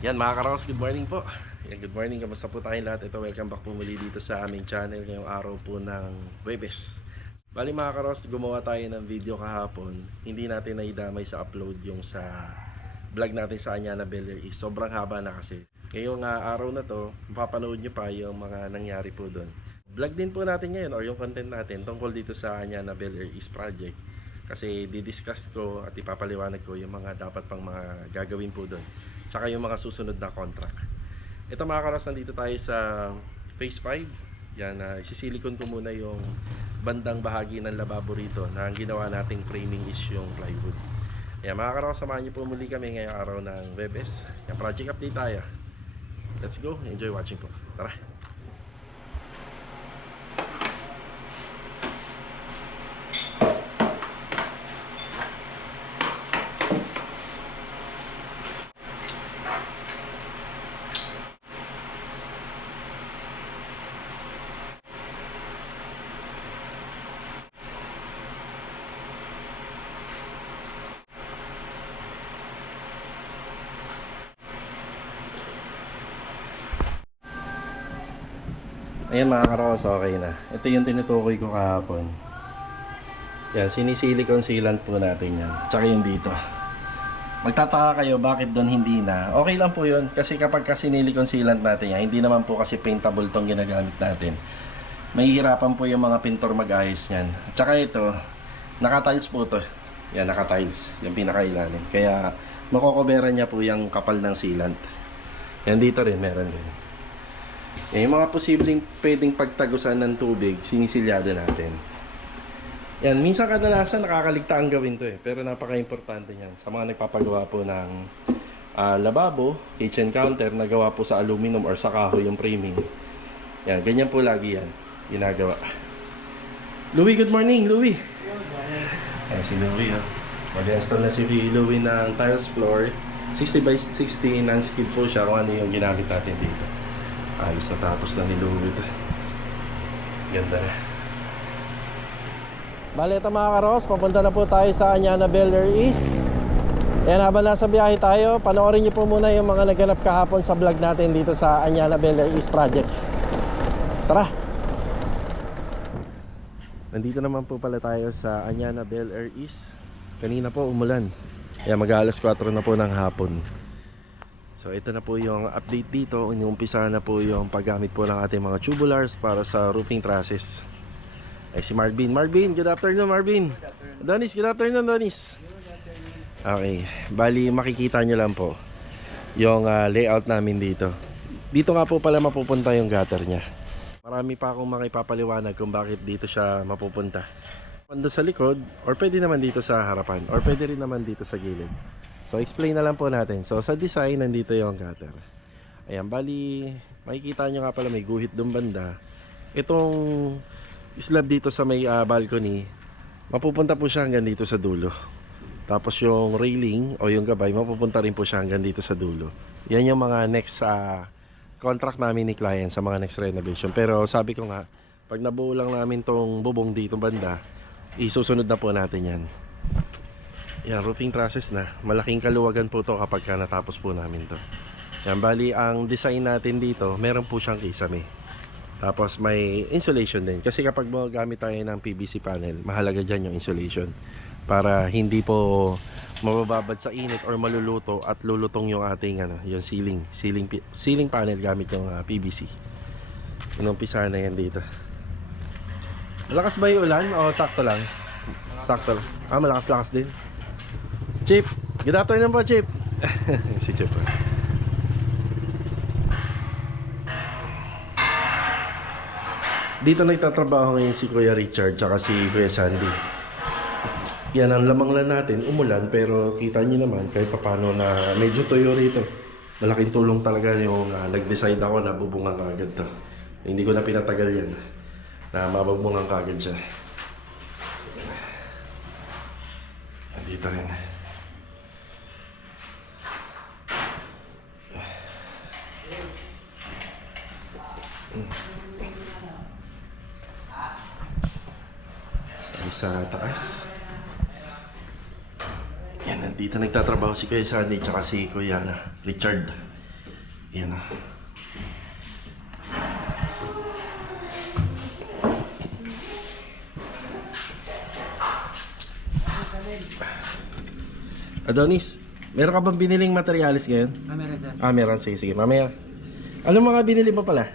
Yan mga karaos, good morning po. Yan, good morning, kamusta po tayong lahat? Ito, welcome back po muli dito sa aming channel ngayong araw po ng Huwebes. Bali mga karaos, gumawa tayo ng video kahapon. Hindi natin naidamay sa upload yung sa vlog natin sa Anyana Bel Air East. Sobrang haba na kasi. Ngayong araw na to, mapapanood nyo pa yung mga nangyari po doon. Vlog din po natin ngayon or yung content natin tungkol dito sa Anyana Bel Air East project. Kasi didiscuss ko at ipapaliwanag ko yung mga dapat pang mga gagawin po doon. Tsaka yung mga susunod na contract. Ito mga karas, nandito tayo sa phase 5. Yan, isisilikon ko muna yung bandang bahagi ng lababo rito na ang ginawa nating framing is yung plywood. Yan mga karas, samahan niyo po muli kami ngayong araw ng Huwebes. Yan, project update tayo. Let's go, enjoy watching po. Tara! Ayan mga karos, okay na. Ito yung tinutukoy ko kahapon. Yan, sinisilicone sealant po natin yan. Tsaka yung dito. Magtataka kayo bakit doon hindi na. Okay lang po yun. Kasi kapag sinisilicone sealant natin yan, hindi naman po kasi paintable tong ginagamit natin. Mahihirapan po yung mga pintor mag-ayos yan. Tsaka ito, naka-tiles po to. Yan, naka-tiles. Yung pinakailalim. Kaya makokoberan niya po yung kapal ng sealant. Yan dito rin, meron din. Yung mga posibleng pwedeng pagtagusan ng tubig, sinisilyado natin. Yan, minsan kadalasan nakakaligtaan gawin to pero napaka-importante niyan sa mga nagpapagawa po ng lababo, kitchen counter na gawa po sa aluminum or sa kahoy yung framing. Yan, ganyan po lagi yan ginagawa. Louie, good morning, Louie. Ayan si Louie, mag-install na si Louie ng tiles floor. 60 by 60 non-skid po siya kung ano yung ginamit natin dito. Ayos na, tapos na ni Louie ito. Ganda na. Bale, ito mga karos, papunta na po tayo sa Anyana Bel Air East. Ayan, habang nasa biyahe tayo, panoorin nyo po muna yung mga naganap kahapon sa vlog natin dito sa Anyana Bel Air East project. Tara! Nandito naman po pala tayo sa Anyana Bel Air East. Kanina po umulan. Ayan, mag-alas 4 na po ng hapon. So ito na po yung update dito. Inuumpisa na po yung paggamit po ng ating mga tubulars para sa roofing trusses. Ay si Marvin. Marvin, good afternoon Marvin. Donis, good afternoon Donis. Okay, bali makikita nyo lang po yung layout namin dito. Dito nga po pala mapupunta yung gutter nya. Marami pa akong makipapaliwanag kung bakit dito siya mapupunta. Doon sa likod, or pwede naman dito sa harapan, or pwede rin naman dito sa gilid. So explain na lang po natin. So sa design, nandito yung gutter. Ayan, bali makikita nyo nga pala may guhit doon banda. Itong slab dito sa may balcony, mapupunta po siya hanggang dito sa dulo. Tapos yung railing o yung gabay, mapupunta rin po siya hanggang dito sa dulo. Yan yung mga next contract namin ni client sa mga next renovation. Pero sabi ko nga, pag nabuo lang namin tong bubong dito banda, isusunod na po natin yan. Yan, roofing trusses na. Malaking kaluwagan po to kapag natapos po namin to. Yan, bali ang design natin dito, meron po siyang kisame. Tapos may insulation din. Kasi kapag gamit tayo ng PVC panel, mahalaga dyan yung insulation. Para hindi po mabababad sa init or maluluto at lulutong yung ating yung ceiling panel gamit yung PVC. Inumpisa na yan dito. Malakas ba yung ulan o sakto lang? Sakto lang. Malakas-lakas din. Chip, good afternoon po Chip. Si Chip. Dito nagtatrabaho ngayon si Kuya Richard tsaka si Kuya Sandy. Yan ang lamang lang natin, umulan, pero kita nyo naman kahit papano na medyo tuyo rito. Malaking tulong talaga yung nag-decide ako na bubungan kagad to. Hindi ko na pinatagal yan na mabubungan kagad siya. Dito rin. Sa taas. Yan, nandito nagtatrabaho si Kuya Sandy tsaka si Kuya Richard. Yan na. Adonis, meron ka bang biniling materialis ngayon? Meron sir. Meron. Sige, sige. Mamaya. Anong mga binili mo pala?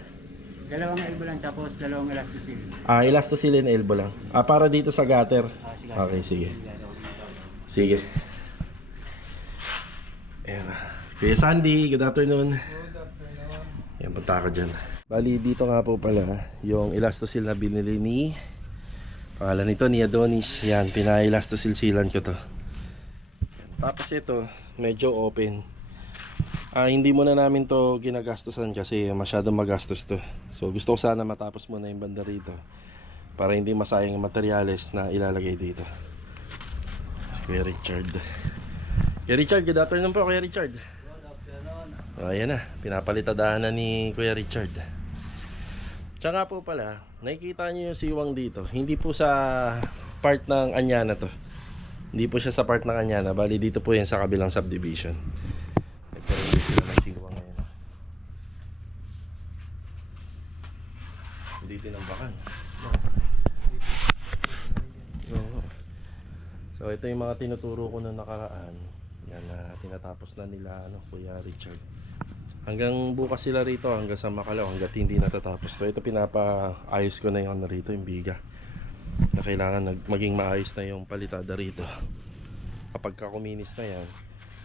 Dalawang elbow lang tapos dalawang elasticil. Elasticil and elbow lang. Para dito sa gutter. Sige. Okay, sige. Sige. Ayan. Kuya Sandy, good afternoon. Yan, punta ako dyan. Bali, dito nga po pala yung elasticil na binili ni pangalan nito ni Adonis. Yan, pina-elasticil-silan ko to. Tapos ito, medyo open. Hindi muna namin to ginagastusan kasi masyadong magastos to. So gusto ko sana matapos muna yung banda rito para hindi masayang yung materyales na ilalagay dito. Si Kuya Richard. Kuya Richard, good afternoon po Kuya Richard. Ayan na, pinapalitadahan na ni Kuya Richard. Tsaka po pala, nakikita nyo yung siwang dito. Hindi po sa part ng Anyana to. Hindi po siya sa part ng Anyana. Bali dito po yan sa kabilang subdivision. Nagkaroon dito na ng siwang ngayon. Hindi tinambakan. So ito yung mga tinuturo ko na nakaraan. Yan na tinatapos na nila Kuya Richard. Hanggang bukas sila rito, hanggang sa Macalao, hanggat hindi natatapos. So ito pinapaayos ko na yung rito, yung biga. Na kailangan maging maayos na yung palitada rito. Kapag kuminis na yan,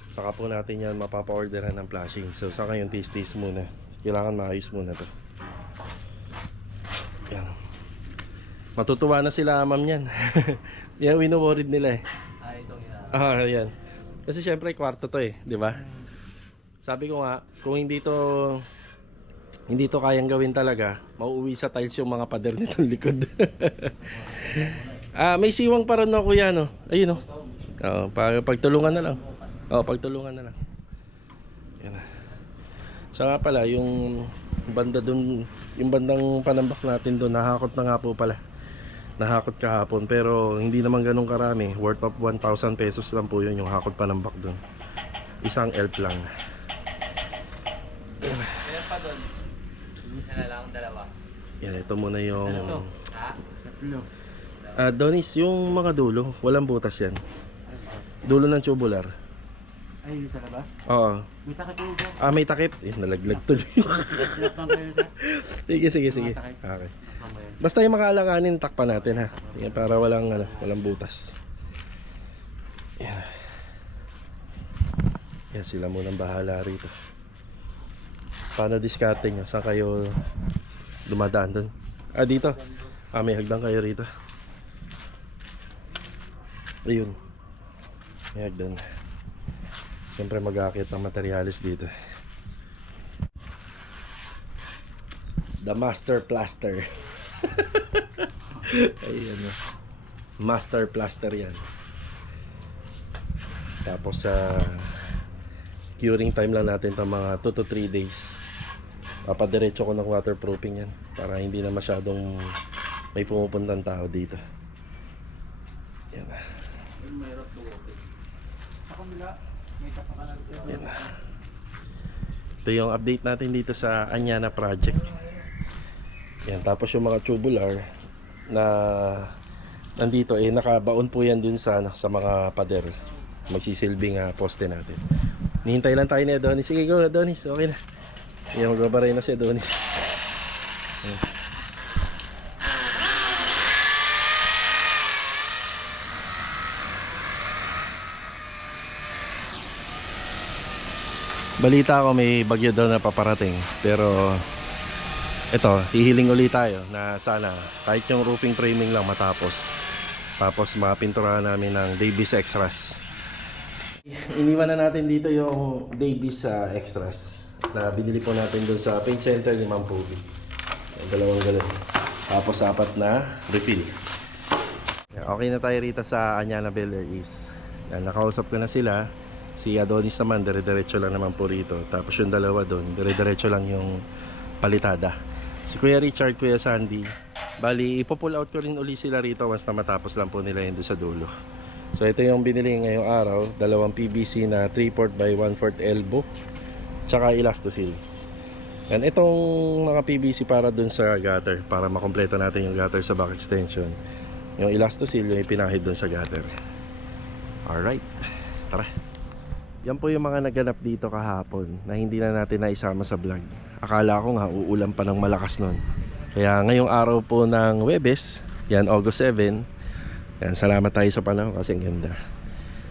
saka po natin yan mapapa-orderan ng flashing. So saka yung tis-tis muna. Kailangan maayos muna to. Yan. Matutuwa na sila ma'am yan. Yan wino-worried nila eh. Itong yan. Kasi syempre kwarto to eh, di ba? Sabi ko nga, kung hindi to kayang gawin talaga, mauuwi sa tiles yung mga pader nitong likod. May siwang pa rin no kuya no. Ayun no. Pagtulungan na lang. Pagtulungan na lang. Yan na. Siya nga pala yung banda dun, yung bandang panambak natin doon, nahakot na nga po pala. Nahakot kahapon pero hindi naman ganun karami. Worth of 1,000 pesos lang po yun yung hakot panambak doon. Isang elf lang. Ilan pa doon? Isa na lang, dalawa. Yan, ito muna yung Tatlo. Donis, yung mga dulo, walang butas yan. Dulo ng tubular. Ay, sa labas? Oo. May takip po ba? May takip. Nalaglag tuloy. Sige. Okay. Basta yung makaalakanin, takpan natin ha. Yan, para walang butas. Yan. Yan, sila munang bahala rito. Paano diskarte nyo? Saan kayo dumadaan doon? Dito. May hagdan kayo rito. Ayun. May hagdan. Siyempre mag-aakit ng materialis dito. The Master Plaster. Ayan na. Master Plaster yan. Tapos curing time lang natin ito mga 2 to 3 days. Papadiretso ko ng waterproofing yan para hindi na masyadong may pumupuntang tao dito. Yan na. Yan na. Ito yung update natin dito sa Anyana project. Yan, tapos yung mga tubular na nandito nakabaon po yan dun sa mga pader. Magsisilbing poste natin. Nihintay lang tayo ni Adonis. Sige, go Adonis, okay na. Yan, magbabaray na si Adonis. Yan. Balita ko may bagyo daw na paparating. Pero ito, hihiling ulit tayo na sana kahit yung roofing framing lang matapos. Tapos mapinturahan namin ng Davis Extras. Iniwan na natin dito yung Davis Extras na binili po natin doon sa paint center ni Ma'am Poby. Dalawang galon. Tapos 4 na refill. Okay na tayo rito sa Anyana Bel Air East. Nakausap ko na sila. Si Adonis naman, dire-diretso lang naman po rito. Tapos yung dalawa doon, dire-diretso lang yung palitada. Si Kuya Richard, Kuya Sandy, bali ipo-pull out ko rin uli sila rito once na matapos lang po nila yun doon sa dulo. So ito yung binili ngayong araw, dalawang PVC na 3/4 by 1/4 elbow, tsaka Elastosil. Yan, itong mga PVC para dun sa gutter, para makompleto natin yung gutter sa back extension. Yung elastosil yung ipinahid dun sa gutter. Alright, tara. Yan po yung mga naganap dito kahapon na hindi na natin naisama sa vlog. Akala ko nga uulan pa ng malakas nun. Kaya ngayong araw po ng Webes, yan August 7. Yan, salamat tayo sa panahon kasi ang ganda.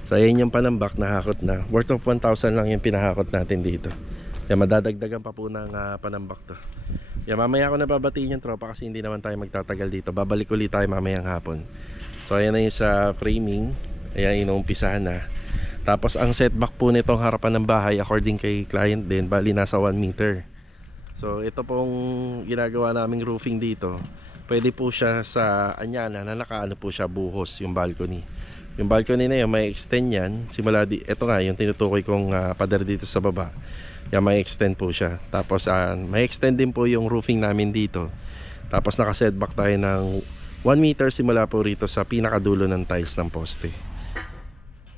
So ayan yung panambak na hakot na. Worth of 1,000 lang yung pinahakot natin dito. Yan, madadagdagan pa po ng panambak to. Yan, mamaya ako nababatiin yung tropa kasi hindi naman tayo magtatagal dito. Babalik ulit tayo mamayang hapon. So ayan na yung sa framing. Ayan, inuumpisahan na. Tapos ang setback po nitong harapan ng bahay according kay client din, bali nasa 1 meter. So ito pong ginagawa naming roofing dito. Pwede po siya sa anyana na nakaano po siya buhos yung balcony. Yung balcony na yun may extend yan. Simula ito nga yung tinutukoy kong pader dito sa baba. Yan, may extend po siya. Tapos may extend din po yung roofing namin dito. Tapos naka-setback tayo ng 1 meter simula po rito sa pinakadulo ng tiles ng poste.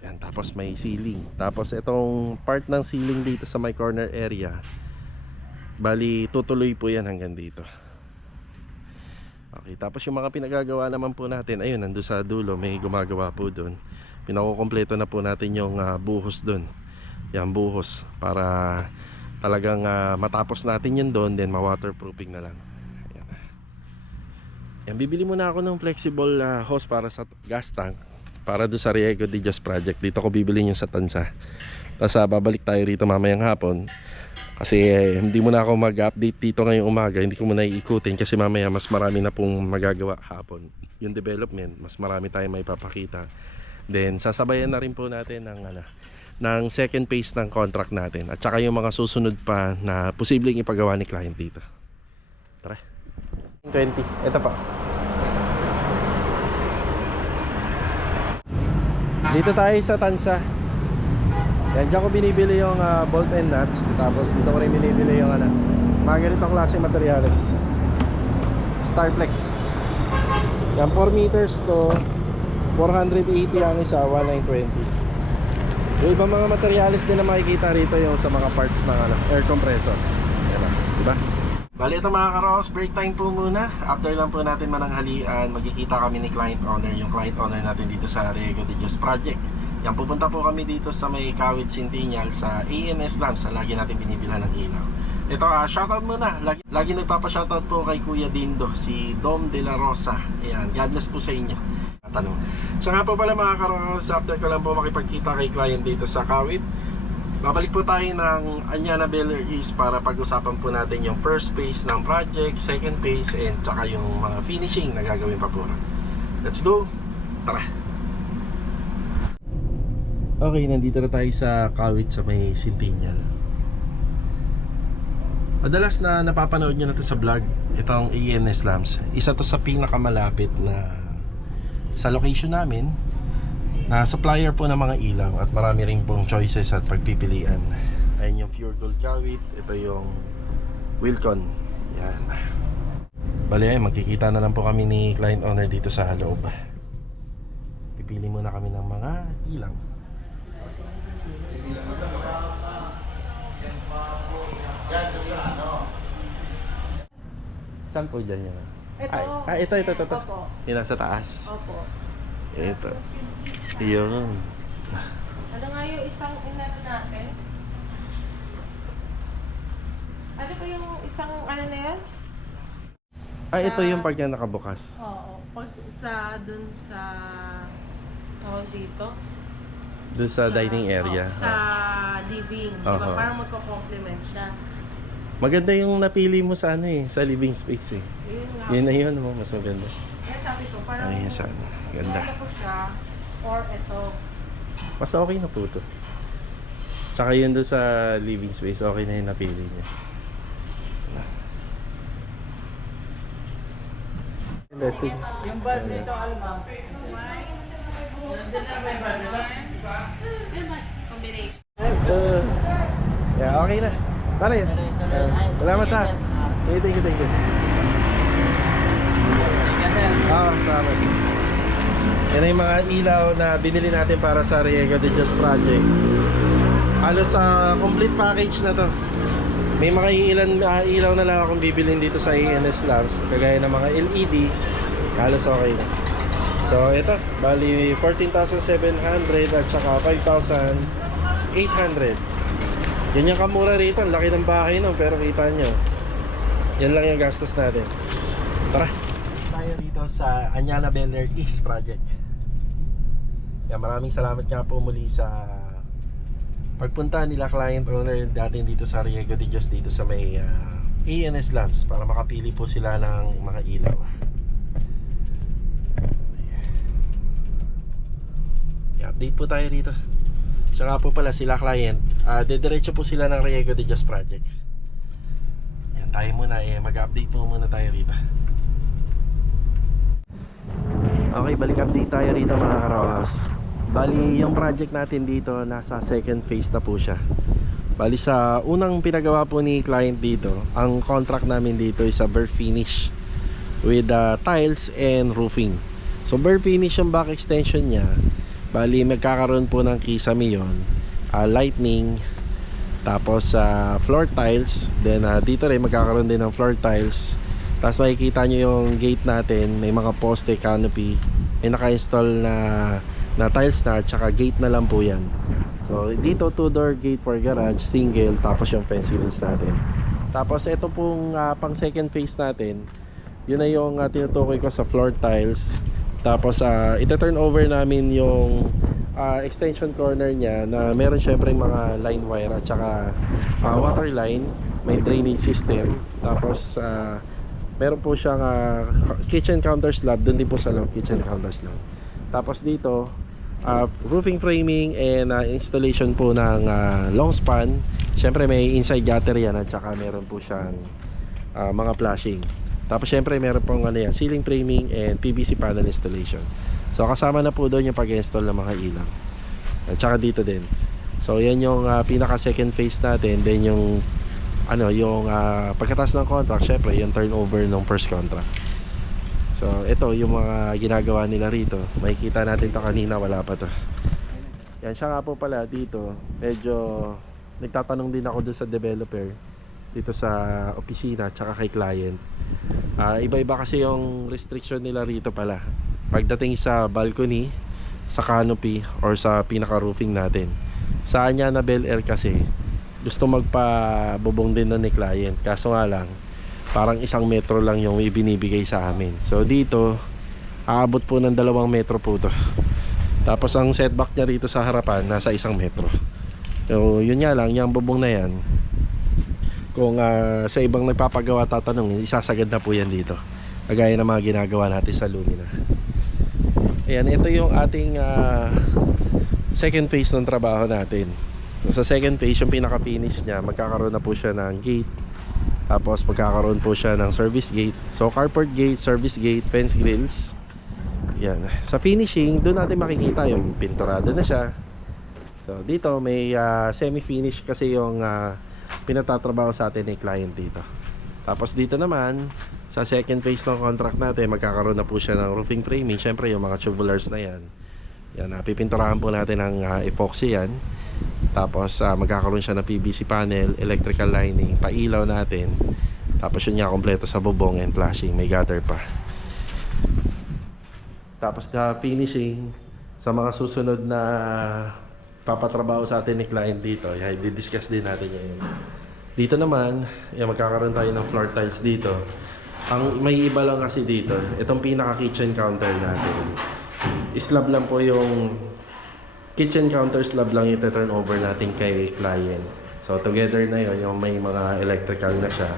Yan, tapos may ceiling. Tapos itong part ng ceiling dito sa my corner area, bali tutuloy po yan hanggang dito. Okay, tapos yung mga pinagagawa naman po natin, ayun, nandun sa dulo, may gumagawa po doon. Pinakukompleto na po natin yung buhos doon. Yan, buhos para talagang matapos natin yun doon, then ma-waterproofing na lang. Ayan. Yan, bibili muna ako ng flexible hose para sa gas tank para doon sa Riego de Dios project. Dito ko bibili yung sa Tansa. Tapos babalik tayo rito mamayang hapon kasi hindi muna ako mag-update dito ngayong umaga. Hindi ko muna iikutin kasi mamaya mas marami na pong magagawa hapon. Yung development, mas marami tayong may papakita. Then sasabayan na rin po natin ng second phase ng contract natin at saka yung mga susunod pa na posibleng ipagawa ni client dito. Tara. 20. Ito pa. Dito tayo sa Tansa. Yan, dyan ko binibili yung bolt and nuts. Tapos dito ko rin binibili yung mga ganitong klaseng materials. Starflex. Yan, 4 meters to 480 ang isa, 1920. Yung ibang mga materials din na makikita rito yung sa mga parts ng air compressor. Yan na, diba? Bali ito mga karos, break time po muna. After lang po natin mananghalian, magkikita kami ni client owner, yung client owner natin dito sa Riego de Dios project. Yan, pupunta po kami dito sa may Kawit Centennial sa AMS Lamps na lagi natin binibilhan ng ilaw. Ito, shoutout muna. Lagi nagpapa-shoutout po kay Kuya Dindo, si Dom De La Rosa. Ayan, God bless po sa inyo. Tanong. Siya nga po pala mga karos, after ko lang po makipagkita kay client dito sa Kawit. Babalik po tayo ng Anyana Beller East para pag-usapan po natin yung first phase ng project, second phase, and tsaka yung mga finishing na gagawin pa po. Let's go! Tara! Okay, nandito na tayo sa Kawit sa may Centennial. Madalas na napapanood nyo na ito sa vlog, itong ANS Lamps. Isa to sa pinakamalapit na sa location namin na supplier po ng mga ilaw at marami rin pong choices at pagpipilian. Ayan yung Pure Gold Kawit, ito yung Wilcon. Yan. Bali ay magkikita na lang po kami ni client owner dito sa loob. Pipili muna kami ng mga ilaw. Saan po dyan yun? Ito. Ito. Opo. Yung nasa taas. Opo. Ito. Yun. Ano nga yung isang inano natin? Ano pa yung isang ano na yan? Ito yung pag yan nakabukas. Oo. Pag dun sa dito. Doon sa dining area. Sa living. Diba? Oho. Parang magko-complement siya. Maganda yung napili mo sa sa living space eh. Yun nga. Yun na yun, mas maganda. Kaya sabi ko, parang Ay, sana. Ganda. ano ko siya or ito. Mas okay na po to. Tsaka yun doon sa living space, okay na yung napili niya. Investing. Yung bulb nito, ano ba? Nandun na may bulb nito? Combination. Yeah, okay na. Tara yan. Salamat ha. Thank you. Salamat. Yan yung mga ilaw na binili natin para sa Riego de Dios project. Halos sa complete package na to. May mga ilaw na lang akong bibilin dito sa ANS Labs, kagaya ng mga LED, halos okay na. So ito, bali 14,700 at saka 5,800. Yan yung kamura rito, ang laki ng bahay nun, pero kita nyo, yan lang yung gastos natin. Tara! Tayo dito sa Anyana Bel Air East Project. Yan, maraming salamat nga po muli sa pagpunta nila client owner dating dito sa Riego de Dios dito sa may ANS Labs para makapili po sila ng mga ilaw. I-update po tayo rito. Tsaka po pala sila client, dediretso po sila ng Riego de Dios Project. Yan, tayo muna mag-update po muna tayo rito. Okay, balik update tayo rito mga karokas. Bali, yung project natin dito nasa second phase na po siya. Bali, sa unang pinagawa po ni client dito, ang contract namin dito is a bare finish with tiles and roofing. So bare finish yung back extension niya. Bali, magkakaroon po ng kisame yun, lightning, tapos floor tiles. Then dito rin magkakaroon din ng floor tiles. Tapos makikita nyo yung gate natin, may mga poste, canopy, may naka-install na tiles na, tsaka gate na lang po yan. So dito 2-door gate for garage, single, tapos yung fence seals natin. Tapos ito pong pang second phase natin, yun na yung tinutukoy ko sa floor tiles. Tapos ita-turn over namin yung extension corner niya na meron syempre mga line wire at saka water line, may drainage system. Tapos meron po siyang kitchen counter slab, dun din po sa loob, kitchen counter slab. Tapos dito roofing framing and installation po ng long span. Syempre may inside gutter yan at saka meron po siyang mga flashing. Tapos syempre meron pong ceiling framing and PVC panel installation. So kasama na po doon yung pag-install ng mga ilaw. At saka dito din. So yan yung pinaka second phase natin. Then yung pagkatapos ng contract, syempre yung turnover ng first contract. So ito yung mga ginagawa nila rito. Makikita natin to kanina, wala pa to. Yan siya nga po pala dito. Medyo nagtatanong din ako doon sa developer dito sa opisina tsaka kay client. Iba-iba kasi yung restriction nila rito pala pagdating sa balcony, sa canopy, or sa pinaka-roofing natin. Sa Anyana Bel Air kasi gusto magpabubong din ni client, kaso nga lang parang 1 metro lang yung ibinibigay sa amin. So dito aabot po ng 2 metro po to. Tapos ang setback niya rito sa harapan nasa 1 metro. So yun nga lang, yung bubong na yan, kung sa ibang nagpapagawa tatanungin, isasagad na po yan dito, kagaya ng mga ginagawa natin sa Lumina. Ayan, ito yung ating second phase ng trabaho natin. So, sa second phase, yung pinaka-finish niya, magkakaroon na po siya ng gate. Tapos magkakaroon po siya ng service gate. So carport gate, service gate, fence grills. Yan. Sa finishing, doon natin makikita yung pinturado na siya. So dito may semi-finish kasi yung pinatatrabaho sa atin ni client dito. Tapos dito naman sa second phase ng contract natin, magkakaroon na po siya ng roofing framing. Syempre yung mga tubulars na yan, pipinturahan po natin ng epoxy yan. Tapos magkakaroon siya ng PVC panel, electrical lining, pailaw natin. Tapos yun nga kompleto sa bubong and flashing, may gutter pa. Tapos finishing sa mga susunod na papatrabaho sa atin ni client dito, i-discuss din natin yan. Dito naman, magkakaroon tayo ng floor tiles dito. Ang may iba lang kasi dito, itong pinaka kitchen counter natin, slab lang po yung kitchen counter slab lang yung turn over natin kay client. So together na yun, yung may mga electrical na siya.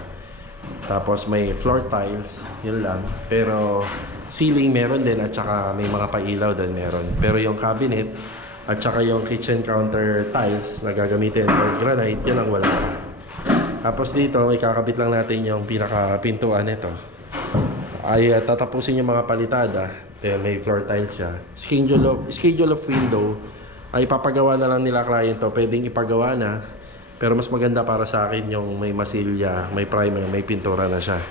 Tapos may floor tiles, yun lang. Pero ceiling meron din at saka may mga pailaw din meron. Pero yung cabinet at saka yung kitchen counter tiles na gagamitin for granite, yun ang wala. Tapos dito, may kakabit lang natin yung pinaka-pintuan nito. Ay tatapusin yung mga palitada. May floor tiles siya. Schedule of window ay papagawa na lang nila client to. Pwedeng ipagawa na. Pero mas maganda para sa akin yung may masilya, may primer, may pintura na siya.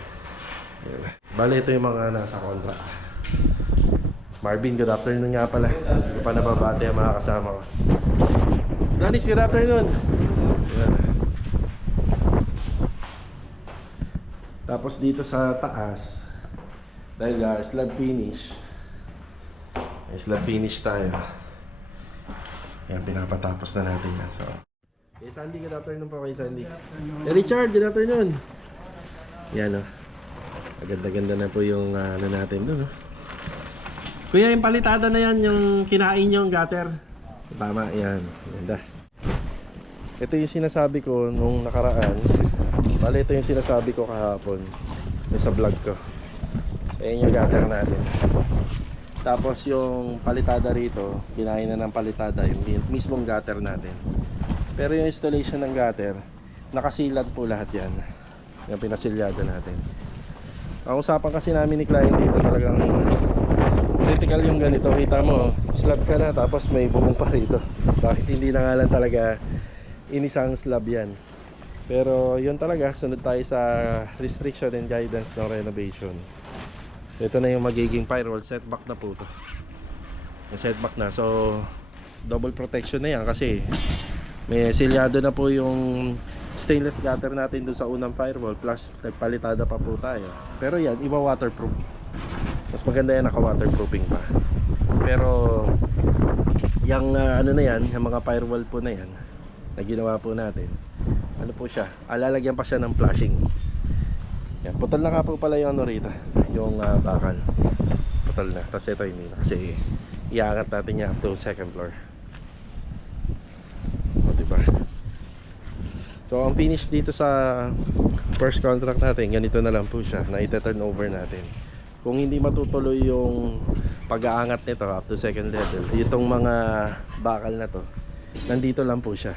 Bale, ito yung mga nasa kontra. Marvin, good afternoon nga pala. Hindi pa nababate ang mga kasama ko. Dennis, good afternoon. Tapos dito sa taas, dahil slab finish, may slab finish tayo. Yan, pinapatapos na natin yan. So, okay, Sandy, good afternoon po kay Sandy. Richard, good afternoon. Yan o. Maganda-ganda na po yung ano natin doon. Kuya, yung palitada na yan, yung kinain yung gutter. Tama, yan. Ganda. Ito yung sinasabi ko nung nakaraan. Bale, ito yung sinasabi ko kahapon yung sa vlog ko. So, yun yung gutter natin. Tapos yung palitada rito, kinain na ng palitada yung mismong gutter natin. Pero yung installation ng gutter, nakasilat po lahat yan. Yung pinasilyado natin. Ang usapan kasi namin ni client dito talagang critical yung ganito. Kita mo, slab ka na tapos may bubong pa rito. Bakit hindi na nga lang talaga inisang slab yan? Pero yun talaga, sunod tayo sa restriction and guidance ng renovation. Ito na yung magiging firewall, setback na po to. Yung setback na, so double protection na yan kasi may silyado na po yung stainless gutter natin doon sa unang firewall, plus nagpalitada pa po tayo. Pero yan, iba waterproof. Mas maganda yan, naka waterproofing pa. Pero yung ano na yan, yung mga firewall po na yan na ginawa po natin, ano po siya, alalagyan pa siya ng flashing. Yan, putol na nga po pala yung ano rito, yung bakal. Putol na, tapos ito hindi na kasi iangat natin niya up to second floor. O diba? So ang finish dito sa first contract natin, ganito na lang po siya, na ita-turn over natin. Kung hindi matutuloy yung pag-aangat nito up to second level, itong mga bakal na to, nandito lang po siya.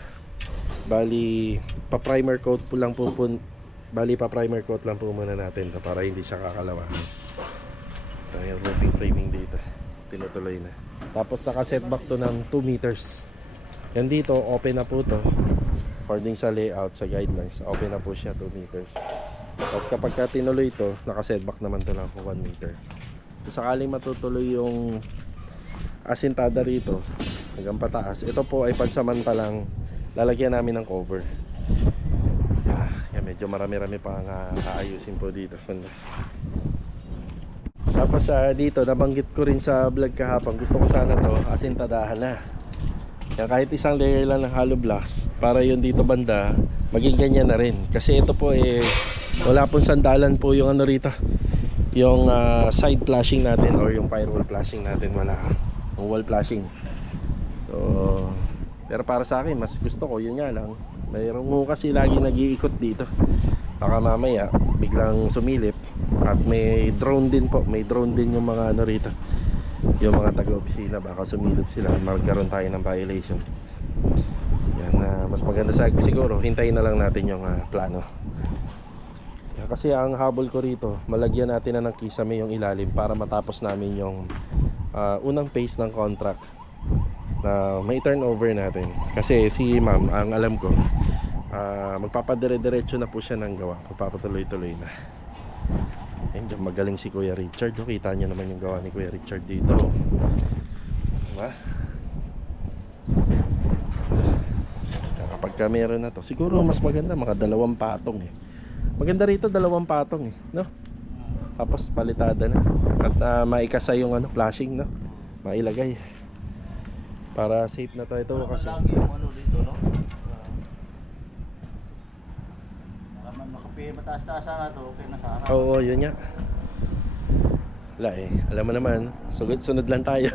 Bali, pa-primer coat po lang po, pa-primer coat lang po muna natin to para hindi siya kakalawa. Ito yung roofing framing dito, tinutuloy na. Tapos naka-setback to ng 2 meters. Yan dito, open na po to. According sa layout, sa guidelines, open na po siya 2 meters. Tapos kapag tinuloy ito, naka-setback naman to lang po 1 meter. Kung sakaling matutuloy yung asintada rito hanggang pataas, ito po ay pansamantalang lalagyan namin ng cover. Yan, medyo marami-rami pa nga aayusin po dito. Tapos dito, nabanggit ko rin sa vlog kahapon, gusto ko sana to asintadahan na. Yan, kahit isang layer lang ng hollow blocks para yun dito banda maging ganyan na rin. Kasi ito po wala pong sandalan po yung ano rito, yung side flashing natin or yung firewall flashing natin, wala. Yung wall flashing. So pero para sa akin, mas gusto ko yun nga lang, mayroon mo kasi lagi nag-iikot dito, baka mamaya biglang sumilip. At may drone din po, may drone din yung mga ano rito, yung mga taga-opisina, baka sumilip sila, magkaroon tayo ng violation. Yan, mas maganda siguro hintayin na lang natin yung plano. Yan, kasi ang habol ko rito, malagyan natin na ng kisame yung ilalim para matapos namin yung unang phase ng contract na may turnover natin. Kasi si ma'am, ang alam ko, magpapadire-diretso na po siya ng gawa, magpapatuloy-tuloy na. And magaling si Kuya Richard. Kita niyo naman yung gawa ni Kuya Richard dito, diba? Kapag meron na to, siguro mas maganda mga 2 patong maganda rito 2 patong no? Tapos palitada na at maikasa yung ano, flashing, no? Mailagay para safe na to ito kasi lagi yung ano dito, no? Naman mataas-taas nga to, okay na sana. oo, yun nga. Wala alam mo naman, sunod lang tayo.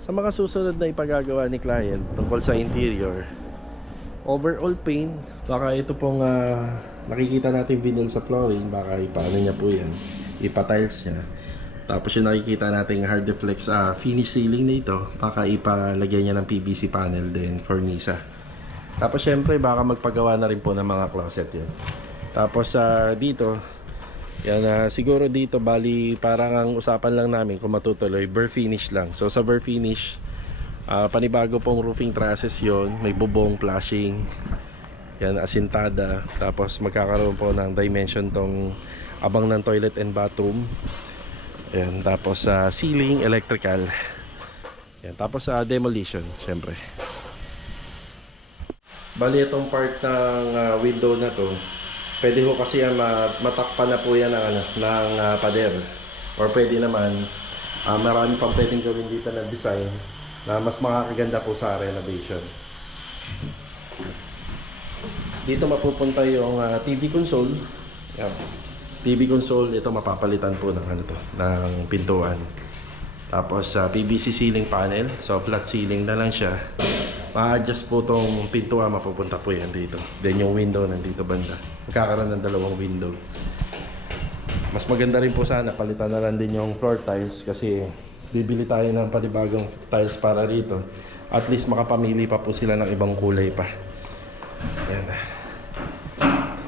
Sa mga susunod na ipagagawa ni client tungkol sa interior, overall paint, baka ito pong nakikita natin vinyl sa flooring, baka ipaano niya po yan, ipa-tiles niya. Tapos yung nakikita natin hard deflex finish ceiling nito, baka ipalagyan niya ng PVC panel din, cornisa. Tapos syempre baka magpagawa na rin po ng mga closet yun. Tapos dito, yan, siguro dito bali parang ang usapan lang namin kung matutuloy, burr finish lang. So sa burr finish, panibago pong roofing trusses yon, may bubong, flashing, yan, asintada. Tapos magkakaroon po ng dimension tong abang ng toilet and bathroom. Yan, tapos ceiling, electrical. Yan, tapos demolition, syempre. Bali itong part ng window na to, pwede ko kasi yan matakpan na po yan ng, pader. Or pwede naman, marami pang pwedeng gawin dito na design na mas makakaganda po sa renovation. Dito mapupunta yung TV console. Yan. TV console, ito mapapalitan po ng ng pintuan. Tapos PVC ceiling panel, so flat ceiling na lang siya. Ma-adjust po tong pintuan, mapupunta po yan dito. Then yung window nandito banda. Magkakaroon ng dalawang window. Mas maganda rin po sana, palitan na lang din yung floor tiles kasi bibili tayo ng panibagong tiles para rito. At least makapamili pa po sila ng ibang kulay pa. Yan.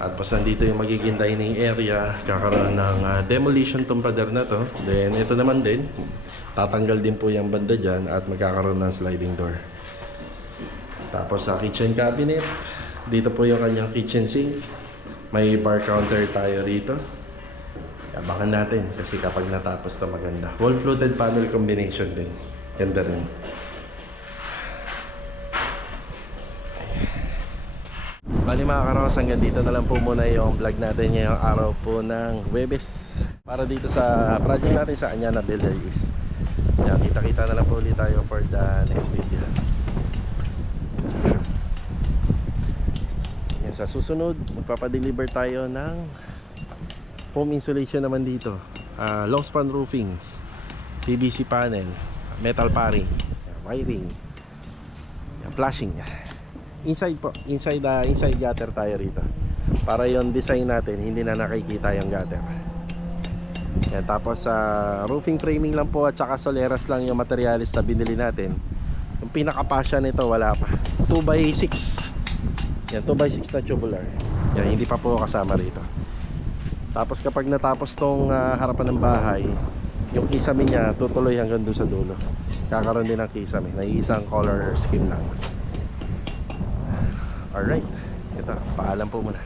At pas nandito yung magiging dining area, kakaroon ng demolition tong pader na to. Then ito naman din, tatanggal din po yung banda dyan at magkakaroon ng sliding door. Tapos sa kitchen cabinet, dito po yung kanyang kitchen sink. May bar counter tayo rito. Abangan natin kasi kapag natapos na maganda. Wall fluted panel combination din. Ganda rin. Bali mga karos, hanggang dito na lang po muna yung vlog natin ngayong araw po ng Huwebes. Para dito sa project natin sa Anyana Builder East. Yan, kita-kita na lang po ulit tayo for the next video. Yan, sa susunod, magpapadeliver tayo ng foam insulation naman dito. Long span roofing, PVC panel, metal paring, wiring, flashing. Inside po, inside gutter tayo rito. Para yung design natin, hindi na nakikita yung gutter. Yan, tapos sa roofing framing lang po at saka soleras lang yung materialis na binili natin. Yung pinakapasya nito wala pa. 2x6. Yan, 2x6 na tubular. Yan, hindi pa po kasama rito. Tapos kapag natapos tong harapan ng bahay, yung kisame niya tutuloy hanggang doon sa dulo. Kakaroon din ng kisame na isang color scheme lang. Alright, ito, paalam po muna.